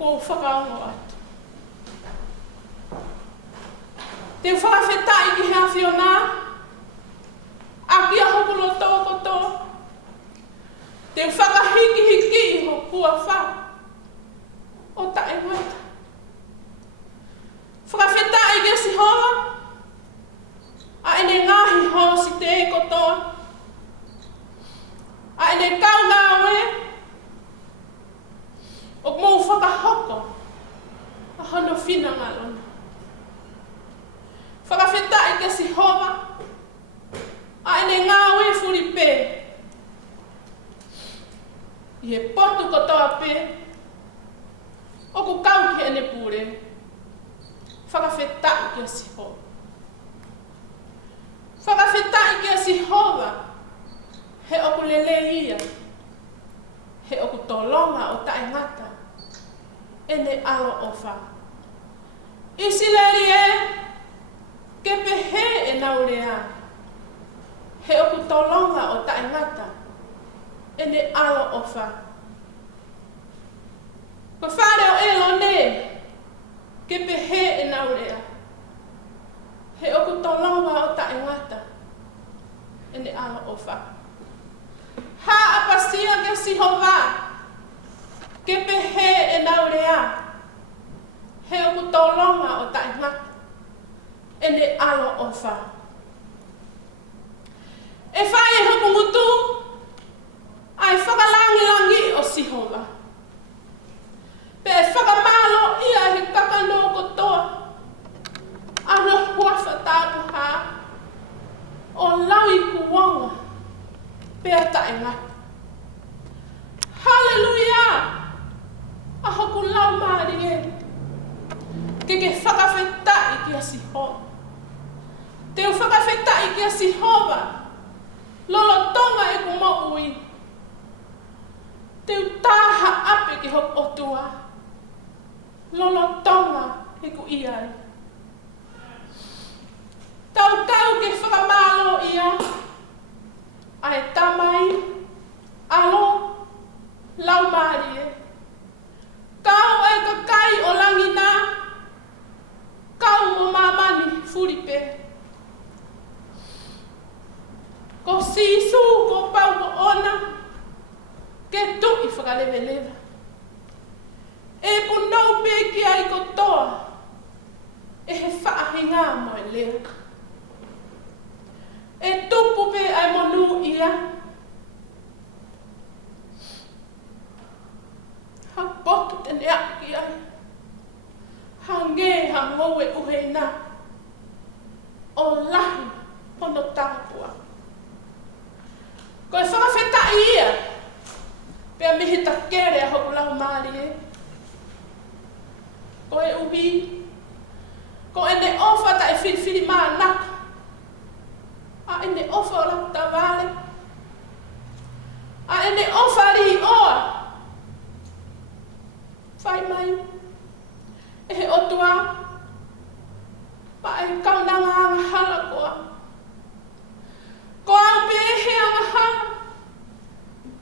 ko whakaongo atu. Te whakawhetai ki hea whiona, aki a hokolo tō koto, te whakahiki i ho kua wha, o tae wata. Whakawhetai ki si hoa, a ene ngahi ho si te e kotoa, a ene kau ngāwe, o mou whakahoko, a hono whina ngalona. Whakawhetai ki si hoa, a ene ngāwe furi pē, i he potu kotoa pē, o ku kau ki ene pūre, whakawhetai ki si hoa. Whakawhetai ki si hoa, he oku lele ia, he oku tolonga o tae ngata, ene alo o wha. Isi leri e, ke pehe e naurea, he oku tolonga o tae ngata, ene alo o wha. Ko whare o elo ne, ke pehe e naurea, he oku tolonga o tae ngata, ene alo o wha. Ha apasia ke si hova, ke pehe e naurea, he oku tolonga o tae ngata, ene alo o wha. E whai e hoku ngutu, ai whakalangi o si hova. Pe e whakamalo ia he kakano kotoa, ano huafa tāpu hā, o laui kuonga, pea tae ngata. Hallelujah! A hoku lau maari e, ke whakawhetai ki a si hoa. Te u whakawhetai ki a si hova, lolo tonga e ku mo ui. Te u tāha ape ki hok otua, lolo tonga e ku iai. Tau ke whakamalo ia, ai tamai, alo, lau maari e. Kau e kakai o langina, kau mo mamani furipe. Ko sisu ko pau ko ona, ke tu i whakalewelewa. E punau pe ki ai kotoa, e he whaahinga mo e lea. E tupu pe ai monu ia. Ha potu tene aki ai. Ha nge ha ngoe uheina. O lahi pono tāpua. Ko e whakawhetai ia. Pea mihi takere a hoku lahu maari e. Ko e uhi. Ko e ne ofa ta e whiriwhiri maa naka. A ene ofa o lata vale. A ene ofa ri oa. Whai mai. E he otua. Pa e kaunanga anga hala koa. Ko au pe e he anga hala.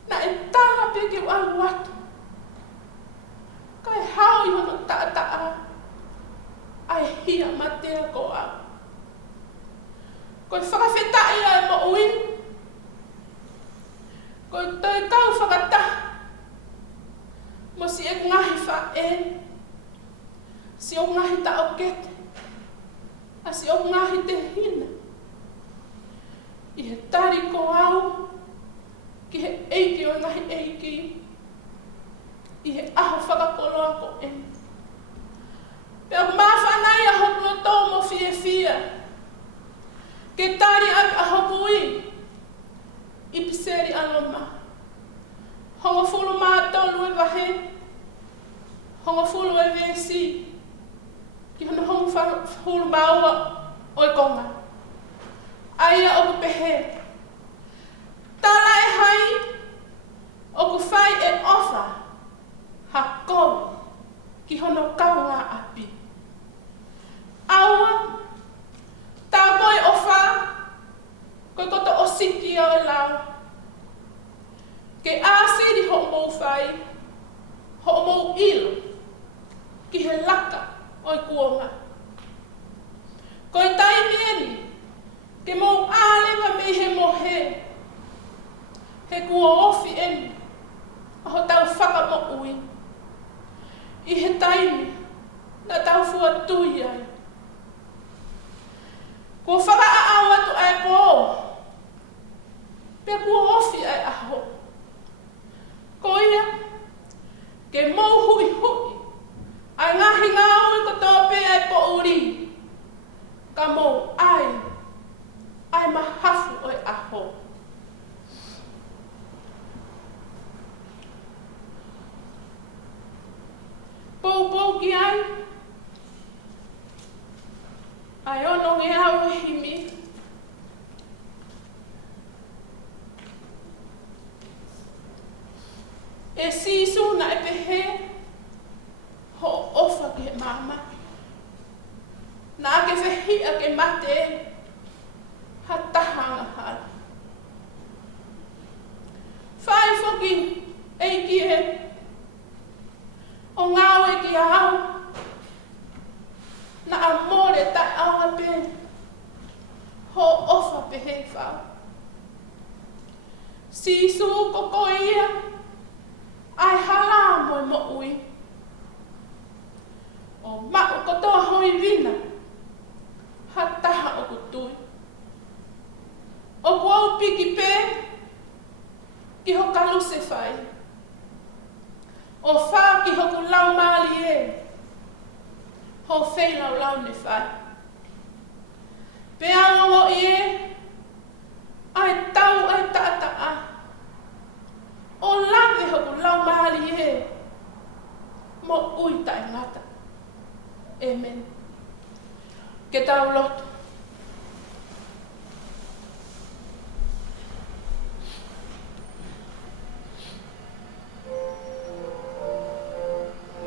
Na e taha pe ki wangu atu. Ka e hao i hono taa. A e hia matea ko au. Ko e whakawhetai ai mo ui. Ko e toi kau whakataha. Mo si e ngahi wha e. Si o ngahi ta o kete. A si o ngahi te hina. I he tari ko au. Ki he eiki o ngahi eiki. I he aho whakakoloa ko e. Pea mawhanai a hoklo tō mo fia. Ke tari a hopui. I piseri aloma. Hongo fulu mātolu e wahe. Hongo fulu e vesi. Ki hono hongo fulu maua o e konga. Aia o ku pehe. Tala e hai. O ku whai e ofa. Ha kou. Ki hono kaunga api. Aua. Tā koe o wha. Koe koto o siki o e lau. Ke āsiri ho mou whai. Ho mou ilo. ki he laka o i kuonga. Ko i taimi eni, ke mou ālewa me he mohe, he kua ofi eni, aho tau whaka ui. I he taimi, na tau fua tui ai. Kua whaka aau atu ai pō, pe kua ofi ai aho. Ko ia, ke mou hui hui, ai ngahi ngau i ko tōpe ai po uri. Ka mou ai mahafu oi aho. Pou ki ai, ai ono nge au himi. E sisu na e pehe, ho ofa ke mama. Na ke whehia ke mate, ha tahanga hala. Whai whoki, Eiki e, o ngāo e ki au, na amore tai aunga pe, ho ofa pehe whau. Sisu koko ia, ai hala moi mo ui. O mao kotoa hoi vina, ha taha o kutui. O kuau piki pe, ki ho kalu se whai. O wha ki ho ku lau maali e, ho whei lau ne whai. Pe ango i e, ai tau ai taata a. O lawe ho ku lau maali e, mo ui tai ngata. Amen. Ke tau lotu.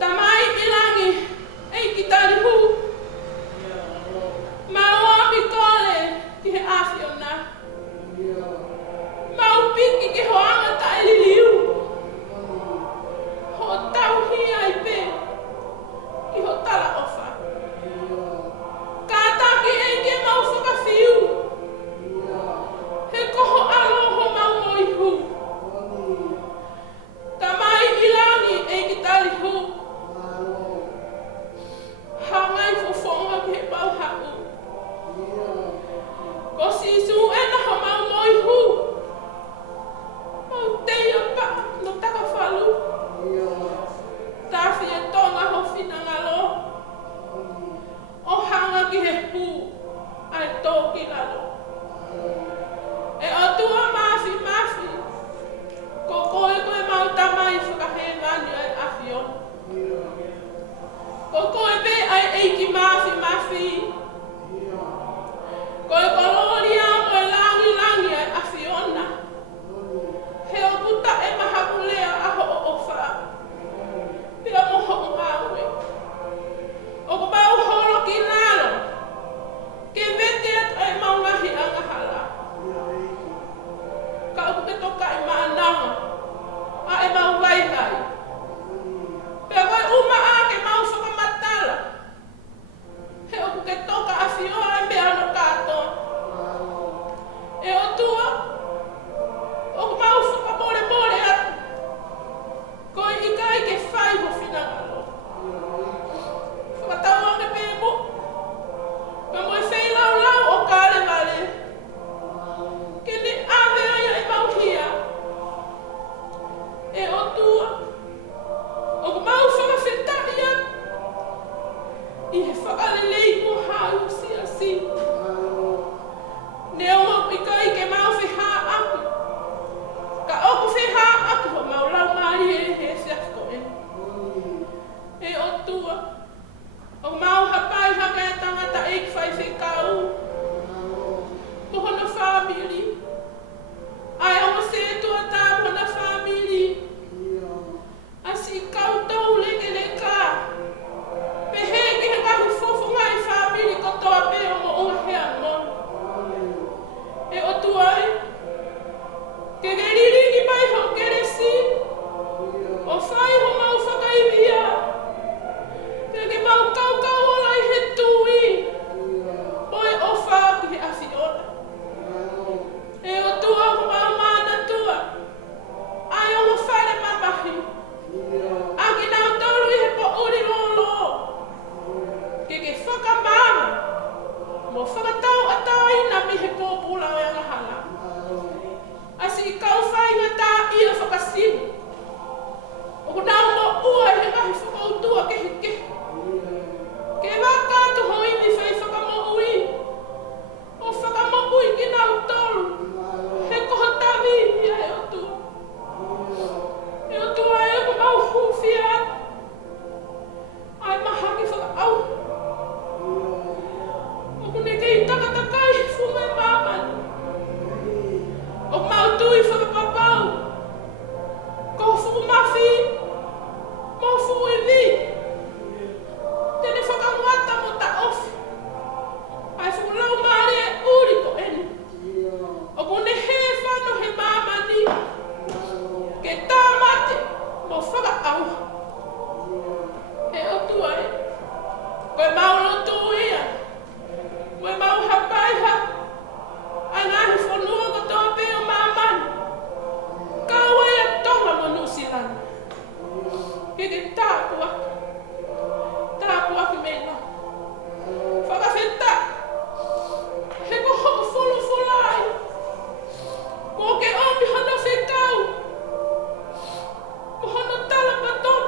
Tamai bilangi, Eiki tali hu. Mau ami kole ki he afiona. Mau piki ki ho anga tai liliu. Ho tau hi ai pe, ki ho tala ofa. Ka taki e Kiki tāpua ki meina. Whakawheta, he ko hoko wholai. Ko ke omi hana whekau. Ko hana tala paton.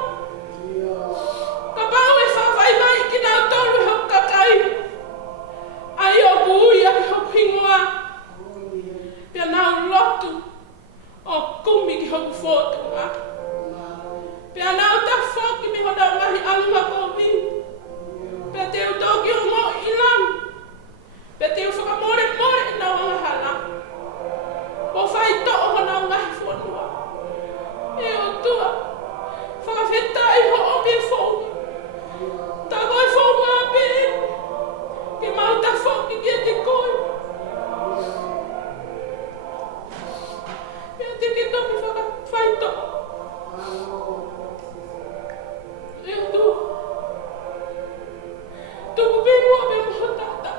Ka pau e whawhai mai ki nau tolu hau kakai. Ai o buia ki hau hingoa. Pia nau lotu o kumi ki hau whotunga. Pia nau ta whoki mi hona ngahi alunga ko mi. Pia te utoki o mo ilan. Pia te whakamore na wanga hala. O whai to'o hona ngahi whanua. E o tua. Whakawheta i ho o me whongi. Ta koe whonga pe. Ke mau ta whoki ki te koe. Pia te ki tomi whai to'o. E o tua. Tuku pēmua pe maho tata.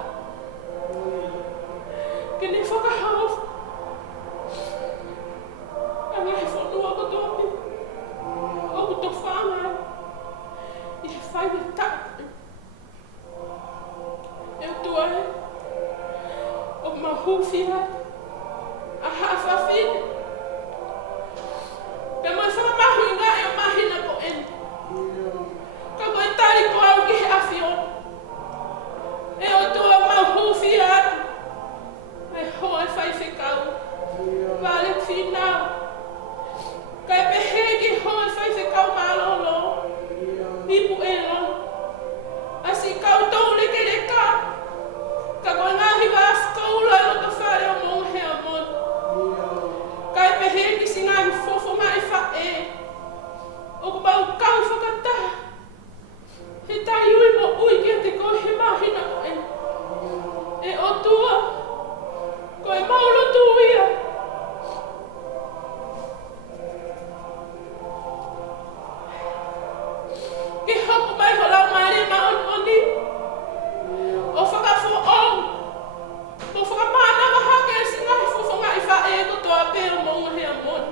Ke ne whakahau. A ngahi whanua ko tōpi. O ko tō whāngai. I he whai me tāpi. E o tua e. O mahuwhi hai. A hawhawhine. Pe mai whakamahu i ngā e o mahina ko eni. Ka koe tari ko au ki he awhiona. E o tua mahuwhi atu. Ai hoa e whai whekau. Vale whinau. Kai pehe ki hoa e whai whekau malolo. Ipu e lon. Asi kau tau leke leka. Ka koe ngahi wa skoula e loto whare o Mounga Heamoni. Kai pehe ki si ngahi fofo mai whae. O ku mau kau whakataha. He tai ui mo ui ki te koe he mahina ko e. E o tua. Koe maulo tu ia. Ki hoku mai ho lau maari ma oni. O whakafo au. O whakamana wa hake e si ngahi fofo ngai whae ko toa pe o Mounga Heamoni.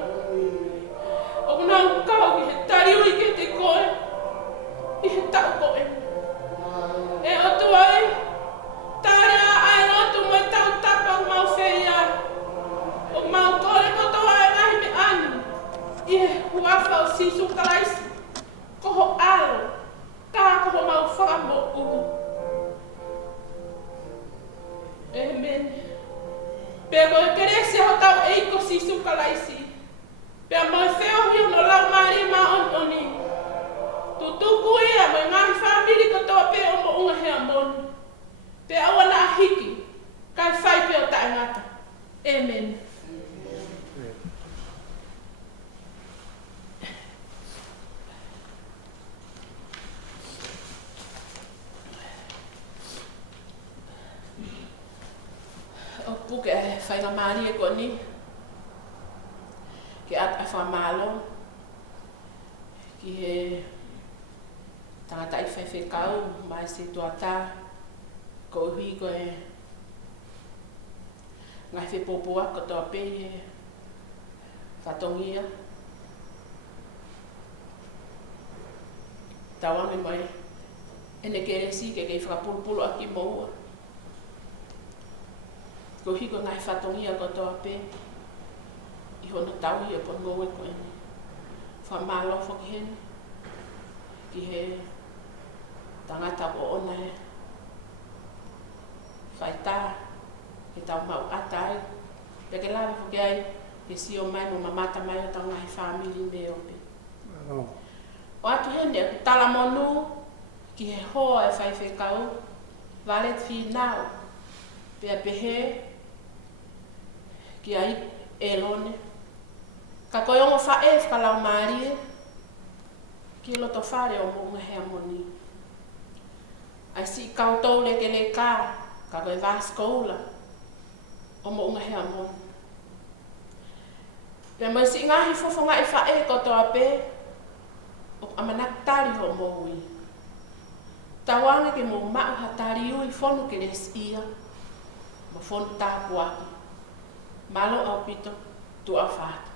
O kunau kau ki he tari ui ki te koe. I he tau ko e. E o tua e. Tare a ai rotu mo e tau tapa o mau whea. O mau kore ko toa e ngahi me ani. I he huafa o sisu kalaisi. Koho alo. Ka koho mau whakamo uhu. Amen. Pea koe keresi ho tau eiko sisu kalaisi. Pea mo e wheo hio no lau maari ma oni. Tutuku ia mo ngahi whamiri ko toa pe o Mounga Heamoni. Pe aua na hiki. Kai whai pe o tae ngata. Amen. O puke e whainga maari e koni. Ke at a whamalo. Ki he tangata i whaiwhekau mai se tuata. Ko hui ko e ngai whepopua ko toa pe e whatongia. Tawange mai ene keresi ke kei whakapulupulu aki moua. Ko hui ko ngai whatongia ko toa pe i hono tau i e pongoe ko ene. Whamalo whoki hene ki he tangata o ona e whaita ke tau mau atai. Peke lawe whoki ai ke si o mai mo mamata mai o tau ngahi whamiri me ope. O atu hene e tala monu ki he hoa e whaiwhekau valet whinau. Pea pehe ki ai e lone. Ka koe ongo whae whakalau maari e ki loto whare o Mounga Heamoni. Ai si koutou leke le ka koe vaskoula o Mounga Heamoni. Pea mai si ngahi fofonga e whae ko toa pe o amanak tari ho moui. Tawange ke mo mau hatari ui fonu ke les ia ma fonu tāpuaki. Malo au pito tu a whata.